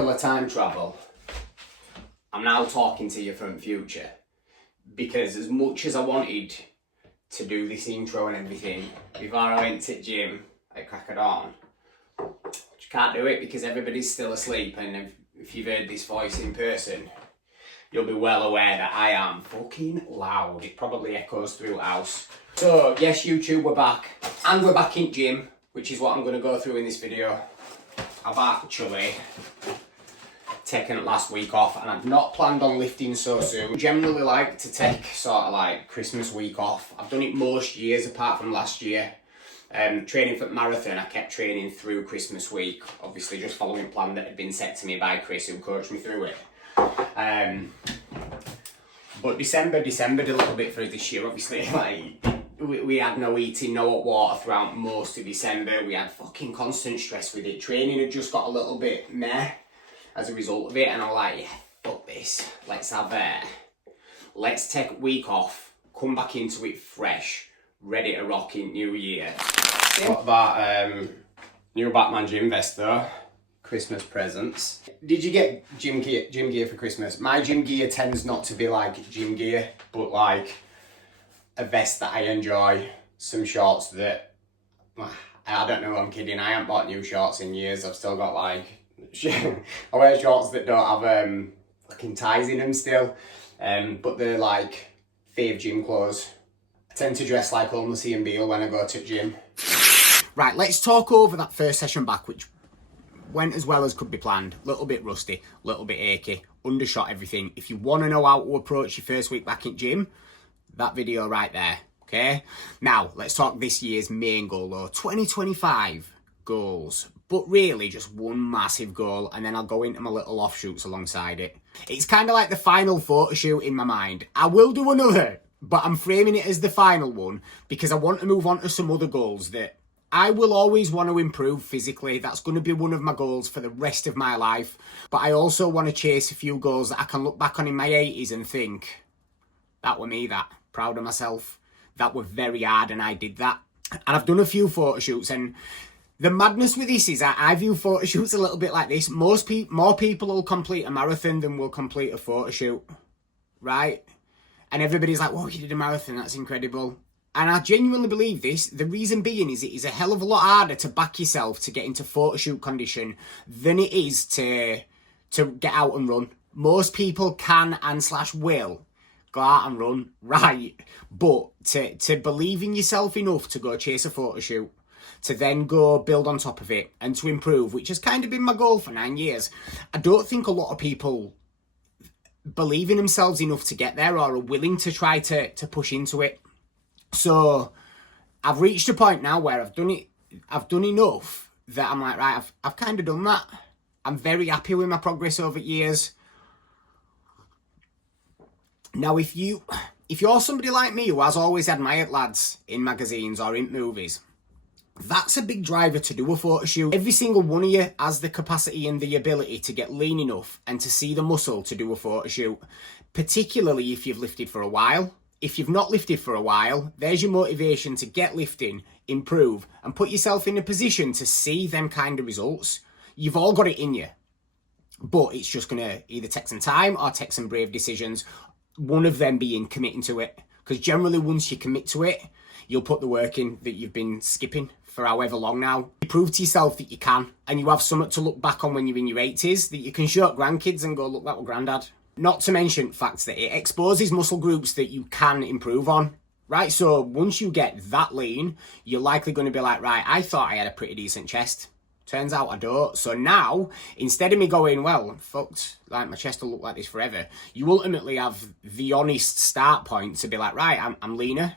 typical of time travel, I'm now talking to you from the future, because as much as I wanted to do this intro and everything before I went to the gym at crack of dawn, you can't do it because everybody's still asleep, and if you've heard this voice in person, you'll be well aware that I am fucking loud. It probably echoes through the house. So yes, YouTube, we're back, and we're back in gym, which is what I'm going to go through in this video. I've actually taken last week off, and I've not planned on lifting so soon. I generally like to take sort of like Christmas week off. I've done it most years apart from last year. Training for the marathon, I kept training through Christmas week, obviously just following a plan that had been set to me by Chris, who coached me through it. But December did a little bit for us this year. Obviously, like, we had no eating, no hot water throughout most of December. We had fucking constant stress with it. Training had just got a little bit meh as a result of it, and I'm like, yeah, fuck this. Let's take a week off, come back into it fresh, ready to rock in New Year. What about new Batman gym vest though? Christmas presents. Did you get gym gear for Christmas? My gym gear tends not to be like gym gear, but like a vest that I enjoy, some shorts that, I don't know, I'm kidding, I haven't bought new shorts in years. I've still got like, I wear shorts that don't have fucking ties in them still, but they're like fave gym clothes. I tend to dress like Olmsey and Beale when I go to gym. Right, let's talk over that first session back, which went as well as could be planned. Little bit rusty, little bit achy, undershot everything. If you want to know how to approach your first week back in gym, that video right there, okay? Now, let's talk this year's main goal though. 2025 goals, but really just one massive goal, and then I'll go into my little offshoots alongside it. It's kind of like the final photo shoot in my mind. I will do another, but I'm framing it as the final one because I want to move on to some other goals that I will always want to improve physically. That's going to be one of my goals for the rest of my life. But I also want to chase a few goals that I can look back on in my 80s and think, that were me, that. Proud of myself. That were very hard and I did that. And I've done a few photo shoots, and the madness with this is I view photo shoots a little bit like this. More people will complete a marathon than will complete a photo shoot, right? And everybody's like, whoa, you did a marathon, that's incredible. And I genuinely believe this. The reason being is it is a hell of a lot harder to back yourself to get into photo shoot condition than it is to get out and run. Most people can and / will go out and run, right? But to believe in yourself enough to go chase a photo shoot, to then go build on top of it and to improve, which has kind of been my goal for 9 years. I don't think a lot of people believe in themselves enough to get there or are willing to try to push into it. So I've reached a point now where I've done enough that I'm like, right, I've kind of done that. I'm very happy with my progress over years. Now, if you're somebody like me who has always admired lads in magazines or in movies, that's a big driver to do a photo shoot. Every single one of you has the capacity and the ability to get lean enough and to see the muscle to do a photo shoot, particularly if you've lifted for a while. If you've not lifted for a while, there's your motivation to get lifting, improve, and put yourself in a position to see them kind of results. You've all got it in you, but it's just going to either take some time or take some brave decisions, one of them being committing to it. Because generally once you commit to it, you'll put the work in that you've been skipping for however long now. You prove to yourself that you can, and you have something to look back on when you're in your 80s, that you can show grandkids and go, look, that was granddad. Not to mention facts that it exposes muscle groups that you can improve on, right? So once you get that lean, you're likely going to be like, right, I thought I had a pretty decent chest. Turns out I don't. So now, instead of me going, well, fucked, like my chest will look like this forever, you ultimately have the honest start point to be like, right, I'm leaner.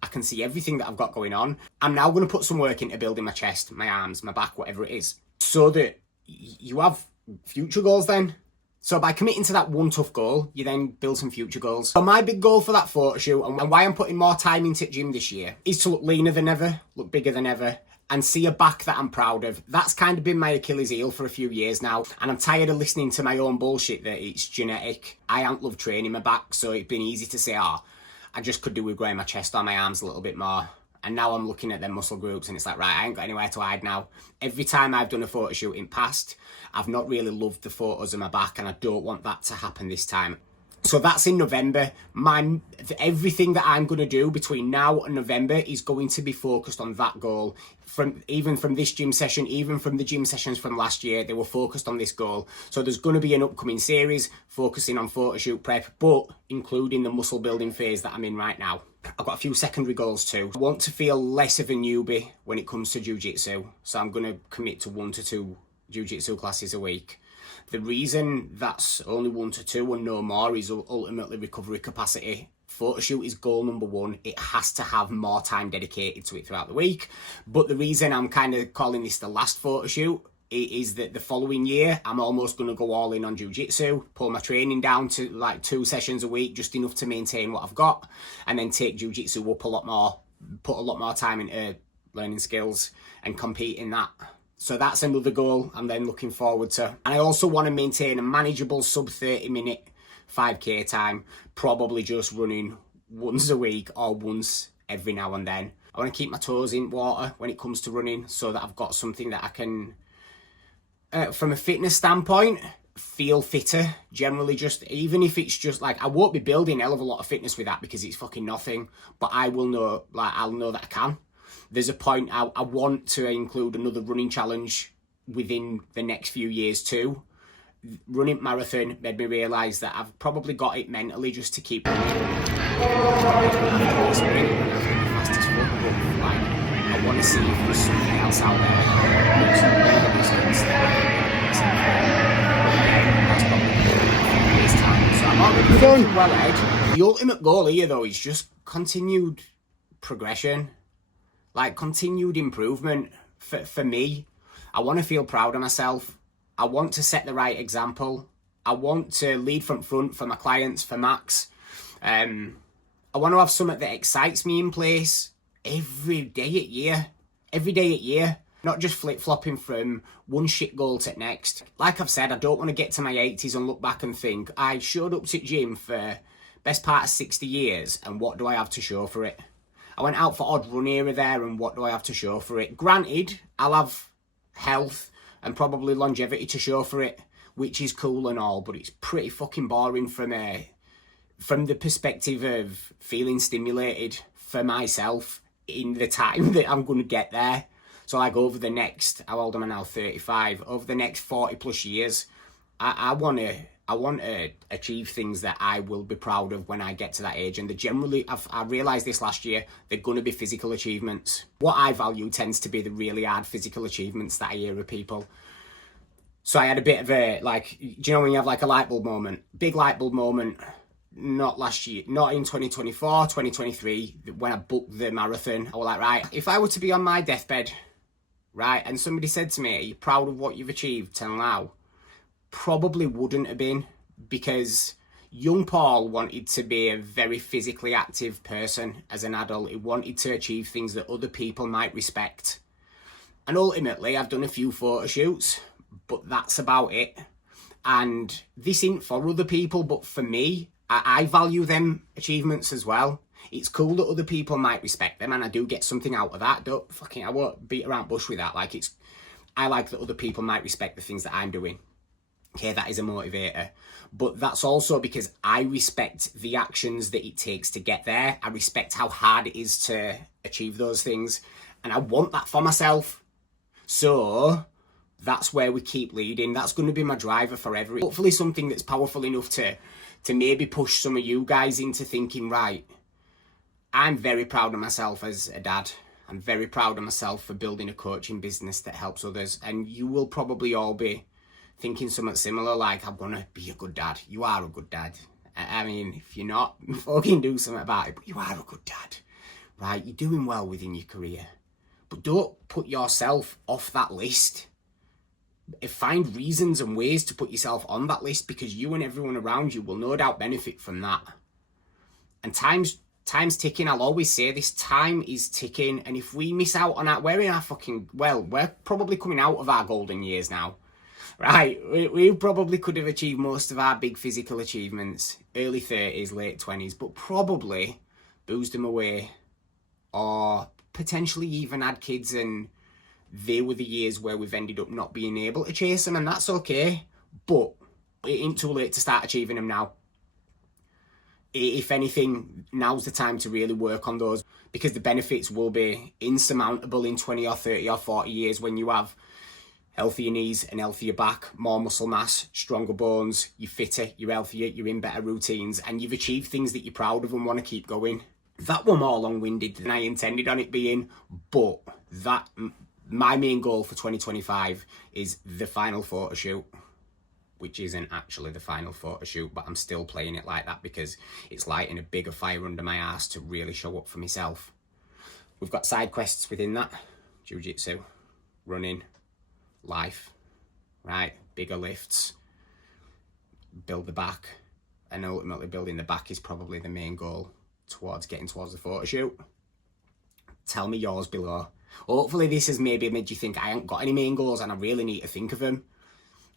I can see everything that I've got going on. I'm now going to put some work into building my chest, my arms, my back, whatever it is, so that you have future goals then. So by committing to that one tough goal, you then build some future goals. So my big goal for that photo shoot, and why I'm putting more time into the gym this year, is to look leaner than ever, look bigger than ever, and see a back that I'm proud of. That's kind of been my Achilles heel for a few years now, and I'm tired of listening to my own bullshit that it's genetic. I haven't loved training my back, so it's been easy to say, I just could do with growing my chest or my arms a little bit more. And now I'm looking at their muscle groups and it's like, right, I ain't got anywhere to hide now. Every time I've done a photo shoot in past, I've not really loved the photos of my back, and I don't want that to happen this time. So that's in November. Everything that I'm going to do between now and November is going to be focused on that goal. Even from this gym session, even from the gym sessions from last year, they were focused on this goal. So there's going to be an upcoming series focusing on photo shoot prep, but including the muscle building phase that I'm in right now. I've got a few secondary goals too. I want to feel less of a newbie when it comes to jiu-jitsu. So I'm going to commit to 1 to 2 jiu-jitsu classes a week. The reason that's only 1 to 2 and no more is ultimately recovery capacity. Photoshoot is goal number 1. It has to have more time dedicated to it throughout the week. But the reason I'm kind of calling this the last photoshoot is that the following year, I'm almost going to go all in on jiu-jitsu, pull my training down to like 2 sessions a week, just enough to maintain what I've got, and then take jiu-jitsu up a lot more, put a lot more time into learning skills and compete in that. So that's another goal I'm then looking forward to. And I also want to maintain a manageable sub 30 minute 5K time, probably just running once a week or once every now and then. I want to keep my toes in water when it comes to running so that I've got something that I can, from a fitness standpoint, feel fitter. Generally, just even if it's just like, I won't be building a hell of a lot of fitness with that because it's fucking nothing, but I will know, like, I'll know that I can. There's a point I want to include another running challenge within the next few years too. Running marathon made me realise that I've probably got it mentally just to keep running. I want to see if there's something else out there. So I'm already thinking well ahead. The ultimate goal here though is just continued progression. Like continued improvement for me. I want to feel proud of myself. I want to set the right example. I want to lead from front for my clients, for Max. I want to have something that excites me in place every day at year. Every day at year. Not just flip-flopping from one shit goal to next. Like I've said, I don't want to get to my 80s and look back and think, I showed up to gym for best part of 60 years and what do I have to show for it? I went out for odd run here or there, and what do I have to show for it? Granted, I'll have health and probably longevity to show for it, which is cool and all, but it's pretty fucking boring from the perspective of feeling stimulated for myself in the time that I'm going to get there. So like over the next, how old am I now? 35. Over the next 40 plus years, I want to achieve things that I will be proud of when I get to that age. And I realised this last year, they're going to be physical achievements. What I value tends to be the really hard physical achievements that I hear of people. So I had a bit of a, like, do you know when you have like a light bulb moment? Big light bulb moment, not last year, not in 2024, 2023, when I booked the marathon. I was like, right, if I were to be on my deathbed, right, and somebody said to me, are you proud of what you've achieved till now? Probably wouldn't have been, because young Paul wanted to be a very physically active person as an adult. He wanted to achieve things that other people might respect. And ultimately, I've done a few photo shoots, but that's about it. And this isn't for other people, but for me, I value them achievements as well. It's cool that other people might respect them, and I do get something out of that. I won't beat around bush with that. I like that other people might respect the things that I'm doing. Okay, that is a motivator. But that's also because I respect the actions that it takes to get there. I respect how hard it is to achieve those things. And I want that for myself. So that's where we keep leading. That's going to be my driver forever. Hopefully something that's powerful enough to maybe push some of you guys into thinking, right, I'm very proud of myself as a dad. I'm very proud of myself for building a coaching business that helps others. And you will probably all be thinking something similar, like, I'm gonna be a good dad. You are a good dad. I mean, if you're not, fucking do something about it, but you are a good dad, right? You're doing well within your career, but don't put yourself off that list. Find reasons and ways to put yourself on that list, because you and everyone around you will no doubt benefit from that. And time's ticking. I'll always say this, time is ticking, and if we miss out on that, we're probably coming out of our golden years now. Right, we probably could have achieved most of our big physical achievements early 30s, late 20s, but probably boozed them away or potentially even had kids and they were the years where we've ended up not being able to chase them, and that's okay. But it ain't too late to start achieving them now. If anything, now's the time to really work on those, because the benefits will be insurmountable in 20 or 30 or 40 years when you have healthier knees and healthier back, more muscle mass, stronger bones, you're fitter, you're healthier, you're in better routines, and you've achieved things that you're proud of and want to keep going. That were more long-winded than I intended on it being, but my main goal for 2025 is the final photo shoot, which isn't actually the final photo shoot, but I'm still playing it like that because it's lighting a bigger fire under my arse to really show up for myself. We've got side quests within that: jiu-jitsu, running, life, right? Bigger lifts, build the back, and ultimately building the back is probably the main goal towards getting towards the photo shoot. Tell me yours below. Hopefully this has maybe made you think I ain't got any main goals and I really need to think of them.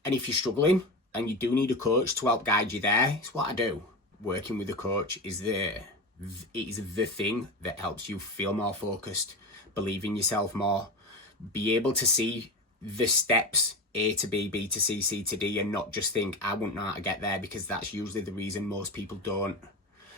And if you're struggling and you do need a coach to help guide you there, it's what I do. Working with a coach is the thing that helps you feel more focused, believe in yourself more, be able to see the steps A to B, B to C, C to D, and not just think I wouldn't know how to get there, because that's usually the reason most people don't.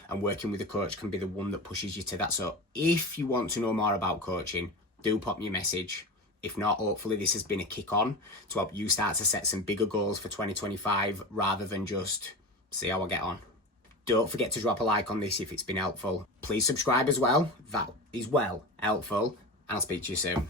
And working with a coach can be the one that pushes you to that. So if you want to know more about coaching, do pop me a message. If not, hopefully this has been a kick on to help you start to set some bigger goals for 2025 rather than just see how I get on. Don't forget to drop a like on this if it's been helpful. Please subscribe as well. That is well helpful, and I'll speak to you soon.